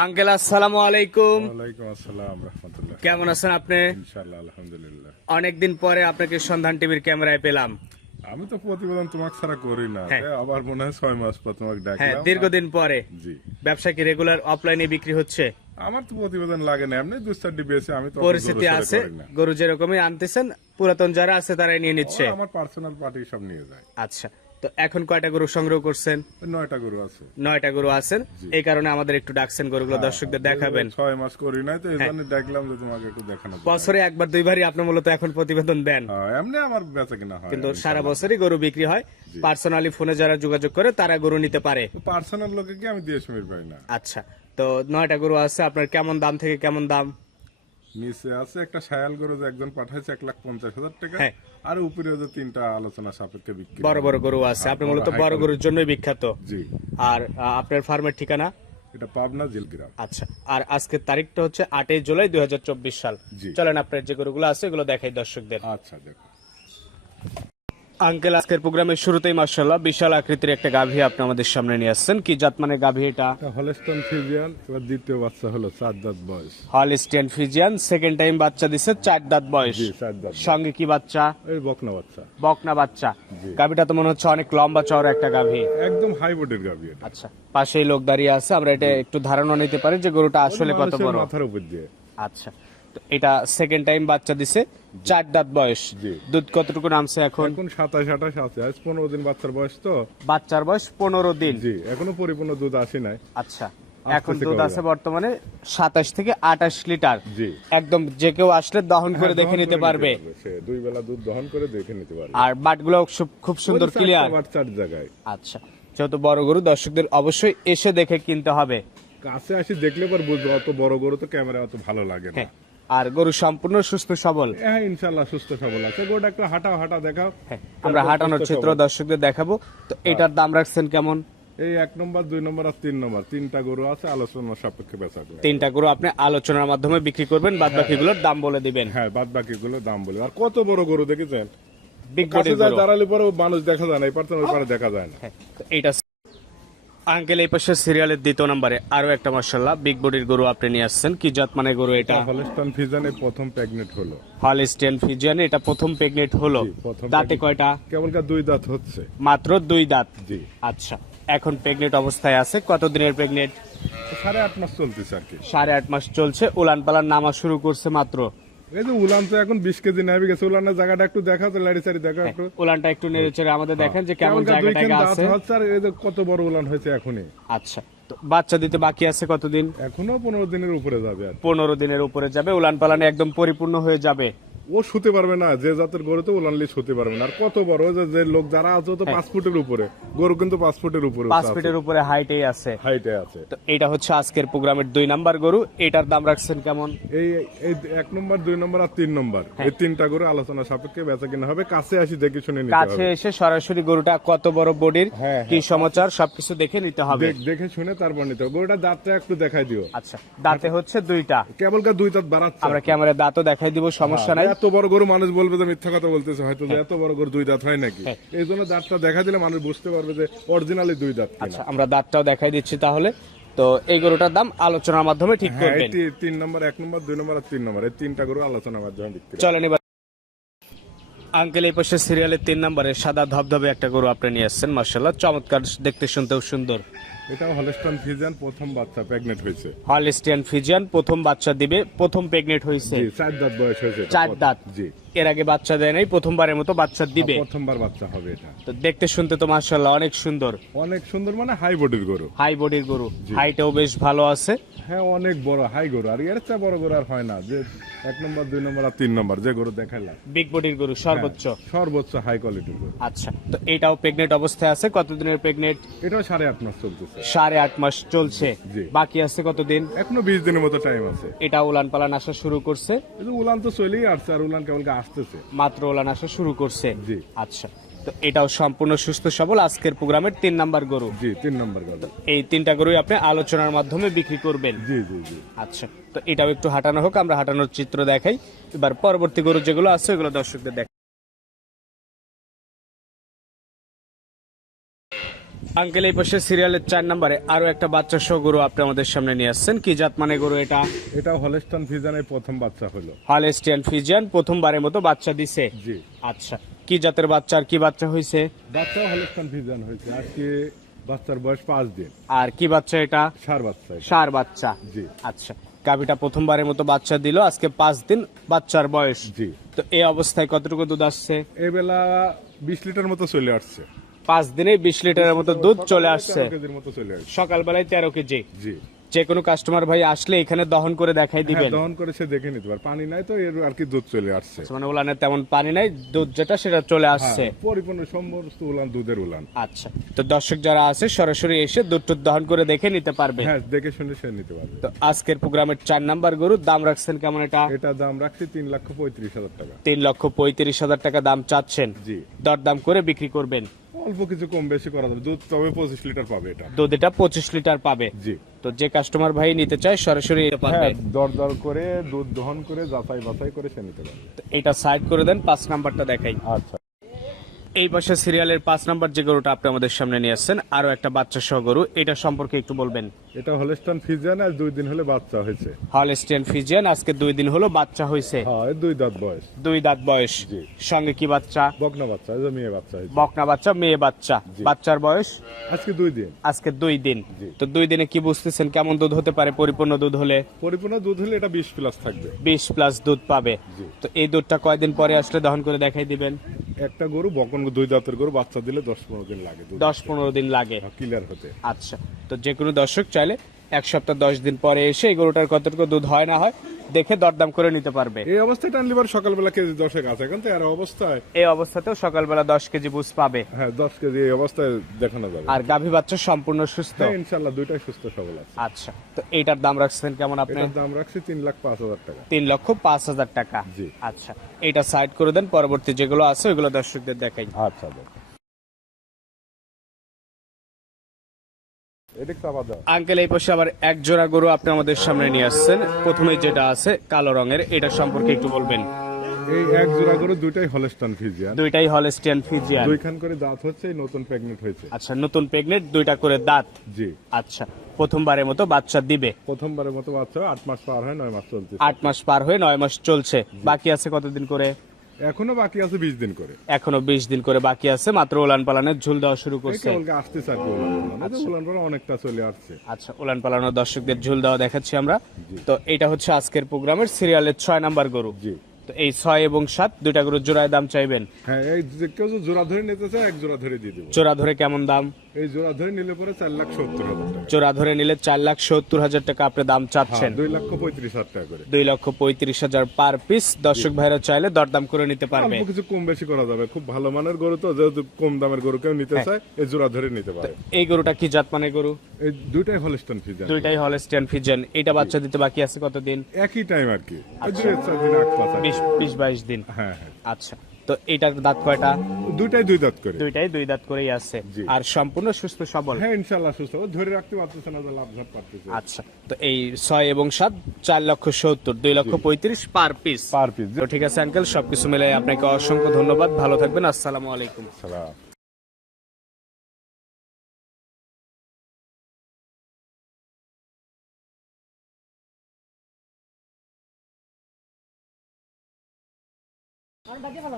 Uncle আসসালামু আলাইকুম। ওয়ালাইকুম আসসালাম রহমতুল্লাহ। কেমন আছেন আপনি? ইনশাআল্লাহ আলহামদুলিল্লাহ। অনেকদিন পরে আপনাকে সন্ধান টিভির ক্যামেরায় পেলাম। আমি তো প্রতিবেদন তোমাকে ছাড়া করি না হ্যাঁ। আবার মনে হয় ছয় মাস পর তোমাকে হ্যাঁ দীর্ঘদিন পরে। জি। ব্যবসা কি রেগুলার অফলাইনে বিক্রি হচ্ছে? আমার তো প্রতিবেদন লাগে না এমনি দু চারটি বেশি আমি তো পরিস্থিতি আছে গরু যেরকমই আনতেছেন পুরাতন যারা আছে তারাই নিয়ে নিচ্ছে। আমার পার্সোনাল পার্টি সব নিয়ে যায়। আচ্ছা। তো এখন কয়টা গরু সংগ্রহ করছেন? নয়টা গরু আছে। নয়টা গরু আছেন। এই কারণে আমাদের একটু ডাকছেন গরুগুলো দর্শকদের দেখাবেন। ছয় মাস করি নাই তো এই হ্যাঁ। জন্য দেখলাম যে তোমাকে একটু দেখানো বছরে একবার দুইবারই আপনি মূলত এখন প্রতিবেদন দেন। হ্যাঁ, এমনি আমার বেচা কিনা হয় কিন্তু সারা বছরই গরু বিক্রি হয়। পার্সোনালি ফোনে যারা যোগাযোগ করে তারা গরু নিতে পারে। পার্সোনাল লোকে কি আমি দিয়ে সমীর পাই না? আচ্ছা তো নয়টা গরু আছে আপনার কেমন দাম থেকে কেমন দাম? নিচে আছে একটা সায়াল গরু যে একজন পাঠাইছে এক লাখ পঞ্চাশ হাজার টাকা হ্যাঁ। আর উপরে যে তিনটা আলোচনা সাপেক্ষে বিক্রি বড় বড় গরু আছে আপনি মূলত হ্যাঁ, বড় বড় গরুর জন্যই বিখ্যাত। জি। আর আপনার ফার্মের ঠিকানা? এটা পাবনা জেলগ্রাম আচ্ছা আর আজকের তারিখটা হচ্ছে আটই জুলাই দুই হাজার চব্বিশ সাল। জি। চলেন আপনার যে গরুগুলো আছে এগুলো দেখাই দর্শকদের। আচ্ছা দেখো আঙ্কেল আজকের প্রোগ্রামের শুরুতেই মার্শাল্লাহ বিশাল আকৃতির একটা গাভী আপনি আমাদের সামনে নিয়ে আসছেন। কি জাত মানে গাভী এটা? হলস্টন ফিজিয়ান এবার দ্বিতীয় বাচ্চা হলো চার দাঁত বয়স। হলস্টিয়ান ফিজিয়ান সেকেন্ড টাইম বাচ্চা দিছে চার দাঁত বয়স। সঙ্গে কি বাচ্চা? এই বকনা বাচ্চা। বকনা বাচ্চা। গাভীটা তো মনে হচ্ছে অনেক লম্বা চওড়া একটা গাভী। একদম হাই বোর্ডের গাবি এটা। আচ্ছা পাশেই লোক দাঁড়িয়ে আছে আমরা এটা একটু ধারণা নিতে পারি যে গরুটা আসলে কত বড়। মাথার উপর দিয়ে। আচ্ছা এটা সেকেন্ড টাইম বাচ্চা দিছে। চার দাঁত বয়স। দুধ কতটুকু নামছে এখন? এখন সাতাশ আঠাশ আছে। আজ পনেরো দিন বাচ্চার বয়স তো। বাচ্চার বয়স পনেরো দিন। জি এখনও পরিপূর্ণ দুধ আসে নাই। আচ্ছা। এখন দুধ আছে বর্তমানে সাতাশ থেকে আটাশ লিটার। জি। একদম যে কেউ আসলে দহন করে হ্যাঁ, দেখে নিতে পারবে। দুই বেলা দুধ দহন করে দেখে নিতে পারবে। আর বাটগুলো খুব- খুব সুন্দর ক্লিয়ার বাচ্চার জায়গায়। আচ্ছা। যেহেতু বড় গরু দর্শকদের অবশ্যই এসে দেখে কিনতে হবে। কাছে আসি দেখলে পর বুঝব অত বড় গরু তো ক্যামেরা অত ভালো লাগে না। হ্যাঁ। আর গরু সম্পূর্ণ সুস্থ সবল। হ্যাঁ ইনশাল্লাহ সুস্থ সবল আছে। গোটা একটু হাঁটাও হাঁটা দেখাও। হ্যাঁ, আমরা হাঁটানোর চিত্র দর্শকদের দেখাবো। তো এটার দাম রাখছেন কেমন? এই এক নম্বর দুই নম্বর আর তিন নম্বর। তিনটা গরু আছে আলোচনা সাপেক্ষে বেচা তিনটা গরু আপনি আলোচনার মাধ্যমে বিক্রি করবেন বাদ বাকিগুলোর দাম বলে দিবেন। হ্যাঁ বাদ বাকি গুলো দাম বলে। আর কত বড় গরু দেখেছেন? গরু। দাঁড়ালে পরে মানুষ দেখা যায় না এই পারে দেখা যায় না। হ্যাঁ, এইটা আঙ্কেল এই পাশে সিরিয়ালের দ্বিতীয় নম্বরে আরও একটা মার্শাল্লাহ বিগ বডির গরু আপনি নিয়ে আসছেন। কি জাত মানে গরু এটা? হলস্টন ফিজানে প্রথম প্রেগনেন্ট হলো। হলস্টিয়ান ফিজিয়ান এটা প্রথম প্রেগনেন্ট হলো। দাঁতে। কয়টা? কেবলকার দুই দাঁত হচ্ছে। মাত্র দুই দাঁত? জি। আচ্ছা এখন প্রেগনেন্ট অবস্থায় আছে। কত দিনের প্রেগনেন্ট সাড়ে আট মাস চলতেছে আর কি। সাড়ে আট মাস চলছে। উলান পালান নামা শুরু করছে মাত্র। এই যে উলান তো এখন বিশ কেজি নেবে গেছে। উলানের জায়গাটা একটু দেখা তো লাড়ি চারি দেখা একটু। উলানটা একটু নেড়েচেড়ে আমাদের দেখেন যে কেমন আছে এই যে কত বড় উলান হয়েছে এখনই। আচ্ছা তো বাচ্চা দিতে বাকি আছে কতদিন? এখনও পনেরো দিনের উপরে যাবে পনেরো দিনের উপরে যাবে উলান পালানে একদম পরিপূর্ণ হয়ে যাবে। ও শুতে পারবে না যে জাতের গরু তো উলানলি শুতে পারবে না। আর কত বড় ওই যে- যে লোক যারা আছে তো পাঁচ ফুটের উপরে। গরু কিন্তু পাঁচ ফুটের উপরে পাঁচ ফিটের উপরে হাইটেই আছে। হাইটে আছে। তো এটা হচ্ছে আজকের প্রোগ্রামের দুই নাম্বার গরু। এটার দাম রাখছেন কেমন? এই এই এক নম্বর দুই নম্বর আর তিন নম্বর। হ্যাঁ। এই তিনটা গরু আলোচনা সাপেক্ষে বেচা কিনা হবে। কাছে আসি দেখে শুনে নিতে কাছে এসে সরাসরি গরুটা কত বড় বডির হ্যাঁ, কি সমাচার সবকিছু দেখে নিতে হবে। দেখে শুনে তারপর নিতে হবে। গরুটা দাঁতটা একটু দেখাই দিও। আচ্ছা দাঁতে হচ্ছে দুইটা। কেবলকার দুই দাঁত বাড়াচ্ছে। আমরা ক্যামেরা দাঁতও দেখাই দিব সমস্যা নাই। এত বড় গরু মানুষ বলবে যে মিথ্যা কথা বলতেছে হয়তো যে এত বড় গরু দুই দাঁত হয় নাকি? হ্যাঁ। এই জন্য দাঁতটা দেখা দিলে মানুষ বুঝতে পারবে যে অরিজিনালি দুই দাঁত আচ্ছা আমরা দাঁতটাও দেখাই দিচ্ছি তাহলে। তো এই গরুটার দাম আলোচনার মাধ্যমে ঠিক হ্যাঁ করবেন। তি- তিন নম্বর এক নম্বর দুই নম্বর আর তিন নম্বর। এই তিনটা গরু আলোচনার মাধ্যমে। চলেন এবার। আঙ্কেল এই পাশে সিরিয়ালের তিন নম্বরে সাদা ধবধবে একটা গরু আপনি নিয়ে আসছেন মার্শাল্লাহ চমৎকার দেখতে শুনতেও সুন্দর। এটা হলস্টন ফিজান প্রথম বাচ্চা প্রেগনেন্ট হয়েছে। প্রথম বাচ্চা দিবে প্রথম প্রেগনেন্ট হয়েছে। জি চার দাঁত বয়স হয়েছে চার দাঁত। জি। এর আগে বাচ্চা দেয় নাই প্রথমবারের মতো বাচ্চা দিবে। প্রথমবার বাচ্চা হবে এটা। তো দেখতে শুনতে তো মার্শাল্লাহ অনেক সুন্দর। অনেক সুন্দর মানে হাই বডির গরু। হাই বডির গরু। হাইটেও বেশ ভালো আছে। হ্যাঁ অনেক বড় হাই গরু। আর এর চেয়ে বড় গরু আর হয় না। যে এক নম্বর দুই নম্বর আর তিন নম্বর যে গরু দেখাইলাম। বিগ বডির গরু সর্বোচ্চ। সর্বোচ্চ হাই কোয়ালিটির গরু। আচ্ছা তো এটাও প্রেগনেন্ট অবস্থায় আছে কতদিনের প্রেগনেন্ট এটাও সাড়ে আট মাস চলতেছে। সাড়ে আট মাস চলছে। বাকি আছে কতদিন? এখনও বিশ দিনের মতো টাইম আছে। এটা উলান পালান আসা শুরু করছে। উলান তো চলেই আসছে আর উলান কেবল আসতেছে। মাত্র উলান আসা শুরু করছে। আচ্ছা তো এটাও সম্পূর্ণ সুস্থ সবল আজকের প্রোগ্রামের তিন নাম্বার গরু। জি তিন নম্বর গরু। এই তিনটা গরুই আপনি আলোচনার মাধ্যমে বিক্রি করবেন। জি জি জি। আচ্ছা তো এটাও একটু হাঁটানো হোক আমরা হাঁটানোর চিত্র দেখাই। এবার পরবর্তী গরু যেগুলো আছে ওগুলো দর্শকদের দেখ আঙ্কেল এই পাশে সিরিয়ালের চার নম্বরে আরও একটা বাচ্চা সহ গরু আপনি আমাদের সামনে নিয়ে আসছেন। কি জাত মানে গরু এটা? এটা হলেস্টন ফিজানের প্রথম বাচ্চা হলো। হলেস্টিয়ান ফিজিয়ান প্রথমবারের মতো বাচ্চা দিছে? জি। আচ্ছা কি জাতের বাচ্চা আর কি বাচ্চা হয়েছে বাচ্চা হলেস্টন ফিজান হয়েছে আজকে বাচ্চার বয়স পাঁচ দিন। আর কি বাচ্চা এটা? সার বাচ্চা। সার বাচ্চা। জি। আচ্ছা গাভিটা প্রথমবারের মতো বাচ্চা দিল আজকে পাঁচ দিন বাচ্চার বয়স। জি। তো এই অবস্থায় কতটুকু দুধ আসছে? এই বেলা বিশ লিটার মতো চলে আসছে। পাঁচ দিনে বিশ লিটারের মতো দুধ চলে আসছে। আসছে। সকালবেলায় তেরো কেজি। জি। যে কোনো কাস্টমার ভাই আসলে এখানে দহন করে দেখাই হ্যাঁ, দিবেন। দহন করে সে দেখে নিতে পারে। পানি নাই তো এর আর কি দুধ চলে আসছে। মানে উলানে তেমন পানি নাই দুধ যেটা সেটা চলে আসছে। হ্যাঁ, পরিপূর্ণ সমস্ত উলান দুধের উলান। আচ্ছা তো দর্শক যারা আছে সরাসরি এসে দুধ টুধ দহন করে দেখে নিতে পারবে। হ্যাঁ দেখে শুনে সে নিতে পারবে। তো আজকের প্রোগ্রামের চার নাম্বার গরুর দাম রাখছেন কেমন এটা? এটা দাম রাখছি তিন লক্ষ পঁয়ত্রিশ হাজার টাকা। তিন লক্ষ পঁয়ত্রিশ হাজার টাকা দাম চাচ্ছেন। জি। দরদাম করে বিক্রি করবেন। অল্প কিছু কম বেশি করা যাবে। দুধ তবে পঁচিশ লিটার পাবে এটা। দুধ এটা পঁচিশ লিটার পাবে। জি। তো যে কাস্টমার ভাই নিতে চায় সরাসরি পারবে হ্যাঁ দর দর করে দুধ দহন করে যাচাই বাছাই করে সে নিতে পারবে। তো এটা সাইড করে দেন পাঁচ নাম্বারটা দেখাই। আচ্ছা। এই পাশে সিরিয়ালের পাঁচ নাম্বার যে গরুটা আপনি আমাদের সামনে নিয়ে আসছেন আরও একটা বাচ্চা সহ গরু এটা সম্পর্কে একটু বলবেন। এটা হলেস্টন ফিজিয়ান আর দুই দিন হলে বাচ্চা হয়েছে। হলস্টেন ফিজিয়ান আজকে দুই দিন হলো বাচ্চা হয়েছে। হ্যাঁ দুই দাঁত বয়স। দুই দাঁত বয়স। জি। সঙ্গে কি বাচ্চা? বকনা বাচ্চা এই মেয়ে বাচ্চা হয়েছে। বকনা বাচ্চা মেয়ে বাচ্চা। বাচ্চার বয়স? আজকে দুই দিন। আজকে দুই দিন। তো দুই দিনে কি বুঝতেছেন কেমন দুধ হতে পারে? পরিপূর্ণ দুধ হলে? পরিপূর্ণ দুধ হলে এটা বিশ প্লাস থাকবে। বিশ প্লাস দুধ পাবে। তো এই দুধটা কয়দিন পরে আসলে দহন করে দেখাই দিবেন? একটা গরু বকন দুই দাঁতের গরু বাচ্চা দিলে দশ পনেরো দিন লাগে দশ পনেরো দিন লাগে। ক্লিয়ার হতে। আচ্ছা তো যে কোনো দর্শক চাইলে এক সপ্তাহ দশ দিন পরে এসে এই গরুটার কতটুকু দুধ হয় না হয় দেখে দরদাম করে নিতে পারবে। এই অবস্থায় টানলিবার সকালবেলা কেজি দশেক আছে এখন তো আর অবস্থায় এই অবস্থাতেও সকালবেলা দশ কেজি বুঝ পাবে। হ্যাঁ দশ কেজি এই অবস্থায় দেখানো যাবে। আর গাভী বাচ্চা সম্পূর্ণ সুস্থ। হ্যাঁ ইনশাল্লাহ দুইটাই সুস্থ সবল আছে। আচ্ছা তো এইটার দাম রাখছেন কেমন আপনি? এটার দাম রাখছি তিন লাখ পাঁচ হাজার টাকা। তিন লক্ষ পাঁচ হাজার টাকা। জি। আচ্ছা এটা সাইড করে দেন পরবর্তী যেগুলো আছে ওইগুলো দর্শকদের দেখাই। আচ্ছা। আঙ্কেল এই পাশে আবার এক জোড়া গরু আপনি আমাদের সামনে নিয়ে আসছেন। প্রথমে যেটা আছে কালো রঙের এটা সম্পর্কে একটু বলবেন। এই এক জোড়া করে দুইটাই হলস্টন ফিজিয়ান দুইটাই হলস্টিয়ান ফিজিয়ান দুইখান করে দাঁত হচ্ছে এই নতুন প্রেগনেন্ট হয়েছে। আচ্ছা নতুন প্রেগনেন্ট দুইটা করে দাঁত। জি। আচ্ছা প্রথমবারের মতো বাচ্চা দিবে। প্রথমবারের মতো বাচ্চা আট মাস পার হয় নয় মাস চলছে আট মাস পার হয়ে নয় মাস চলছে। বাকি আছে কতদিন করে? এখনও বাকি আছে বিশ দিন করে। এখনও বিশ দিন করে বাকি আছে মাত্র উলান পালানের ঝুল দেওয়া শুরু করছে। আসতে উলান পালান। অনেকটা চলে আসছে। আচ্ছা উলান পালানোর দর্শকদের ঝুল দেওয়া দেখাচ্ছি আমরা। তো এটা হচ্ছে আজকের প্রোগ্রামের সিরিয়ালের ছয় নাম্বার গরু। জি। তো এই ছয় এবং সাত দুইটা গরুর জোড়ায় দাম চাইবেন। হ্যাঁ এই কেউ জোড়া ধরে নিতে চায় এক জোড়া ধরে দিয়ে দেবো। জোড়া ধরে কেমন দাম? এই জোড়া ধরে নিলে পরে চার লাখ সত্তর হাজার টাকা। জোড়া ধরে নিলে চার লাখ সত্তর হাজার টাকা আপনি দাম হ্যাঁ, চাচ্ছেন। দুই লক্ষ পঁয়ত্রিশ হাজার টাকা করে। দুই লক্ষ পঁয়ত্রিশ হাজার পার পিস। দর্শক ভাইরা চাইলে দরদাম করে নিতে পারবে। অল্প কিছু কম বেশি করা যাবে। খুব ভালো মানের গরু তো যেহেতু কম দামের গরু কেউ নিতে হ্যাঁ। চায় এই জোড়া ধরে নিতে পারে। এই গরুটা কি জাত মানে গরু? এই দুইটাই হলস্টন ফিজান। দুইটাই হলস্টিয়ান ফিজেন। এটা বাচ্চা দিতে বাকি আছে কতদিন? একই টাইম আর কি। কি। বিশ বিশ বাইশ দিন। হ্যাঁ হ্যাঁ। আচ্ছা। তো এটার দাঁত কয়টা? দুইটাই দুই দাঁত করে। দুইটাই দুই দাঁত করেই আছে। আর সম্পূর্ণ সুস্থ সবল? হ্যাঁ ইনশাল্লাহ সুস্থ। ধরে রাখতে পারতেছে না লাভ ঝাপ পারতেছে। আচ্ছা তো এই ছয় এবং সাত চার লক্ষ সত্তর দুই লক্ষ পঁয়ত্রিশ পার পিস। পার পিস তো ঠিক আছে আঙ্কেল সবকিছু মিলে আপনাকে অসংখ্য ধন্যবাদ। ভালো থাকবেন আসসালামু আলাইকুম। সালাম।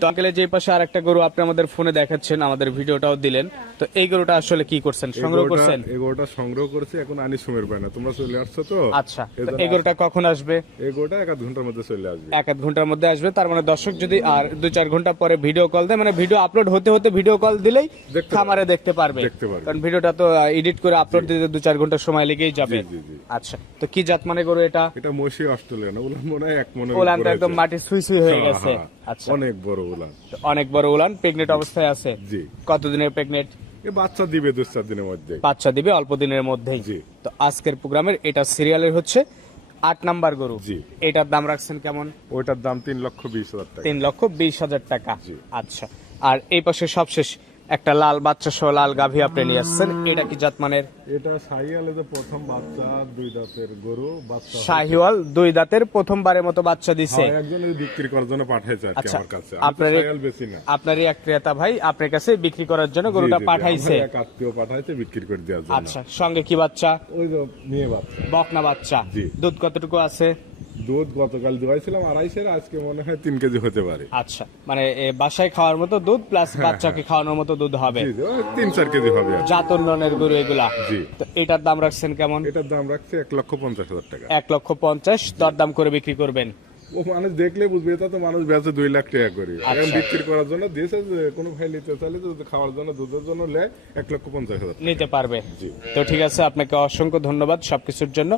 তো আঙ্কেল যে পাশে আর একটা গরু আপনি আমাদের ফোনে দেখাচ্ছেন আমাদের ভিডিওটাও দিলেন। তো এই গরুটা আসলে কি করছেন? সংগ্রহ করছেন? এই গরুটা সংগ্রহ করেছি এখন আনি সুমের পায় না। তোমরা চলে আসছো তো? আচ্ছা এই গরুটা কখন আসবে? এই গরুটা এক আধ ঘণ্টার মধ্যে চলে আসবে। এক আধ ঘণ্টার মধ্যে আসবে তার মানে দর্শক যদি আর দুই চার ঘণ্টা পরে ভিডিও কল দেয় মানে ভিডিও আপলোড হতে হতে ভিডিও কল দিলেই খামারে দেখতে পারবে। দেখতে পারবে। কারণ ভিডিওটা তো এডিট করে আপলোড দিতে দু চার ঘণ্টা সময় লেগেই যাবে। আচ্ছা তো কি জাত মানে গরু এটা? এটা মসি অস্ট্রেলিয়ান না উলান মনে হয় এক মনে উলানটা একদম মাটি সুই সুই হয়ে গেছে। আচ্ছা। অনেক বড় উলান। অনেক বড় উলান প্রেগনেন্ট অবস্থায় আছে? জি। কতদিনের প্রেগনেন্ট বাচ্চা দিবে দু চার দিনের মধ্যে বাচ্চা দিবে অল্প দিনের মধ্যেই। জি। তো আজকের প্রোগ্রামের এটা সিরিয়ালের হচ্ছে আট নাম্বার গরু। জি। এটার দাম রাখছেন কেমন? ওইটার দাম তিন লক্ষ বিশ হাজার টাকা। তিন লক্ষ বিশ হাজার টাকা। আচ্ছা। আর এই পাশে সবশেষ একটা লাল বাচ্চা সহ লাল গাভী আপনি নিয়ে আসছেন। এটা কি জাত মানের? এটা সাইয়ালে যে প্রথম বাচ্চা দুই দাঁতের গরু বাচ্চা শাহিওয়াল দুই দাঁতের প্রথমবারের মতো বাচ্চা দিছে। হ্যাঁ, একজন বিক্রি করার জন্য পাঠাইছে আর কি আচ্ছা, আমার কাছে। আপনার বেশি না। আপনারই এক ক্রেতা ভাই আপনার কাছে বিক্রি করার জন্য গরুটা পাঠাইছে। এক আত্মীয় পাঠাইছে বিক্রি করে দেওয়ার জন্য। আচ্ছা সঙ্গে কি বাচ্চা? ওই যে মেয়ে বাচ্চা। বকনা বাচ্চা। দুধ কতটুকু আছে? দুধ গতকাল দুয়াইছিলাম আড়াইশের আজকে মনে হয় তিন কেজি হতে পারে। আচ্ছা মানে বাসায় খাওয়ার মতো দুধ প্লাস বাচ্চাকে খাওয়ানোর মতো দুধ হবে। তিন চার কেজি হবে আর কি। জাত উন্নয়নের গরু এগুলা। জি। তো এটার দাম রাখছেন কেমন? এটার দাম রাখছে এক লক্ষ পঞ্চাশ হাজার টাকা। এক লক্ষ পঞ্চাশ দরদাম করে বিক্রি করবেন। ও মানুষ দেখলে বুঝবে এটা তো মানুষ বেচে দুই লাখ টাকা করে। এখন আচ্ছা। বিক্রি করার জন্য দিয়েছে যে কোনো ভাই নিতে চাইলে খাওয়ার জন্য দুধের জন্য লেয় এক লক্ষ পঞ্চাশ হাজার নিতে পারবে। জি। তো ঠিক আছে আপনাকে অসংখ্য ধন্যবাদ সবকিছুর জন্য।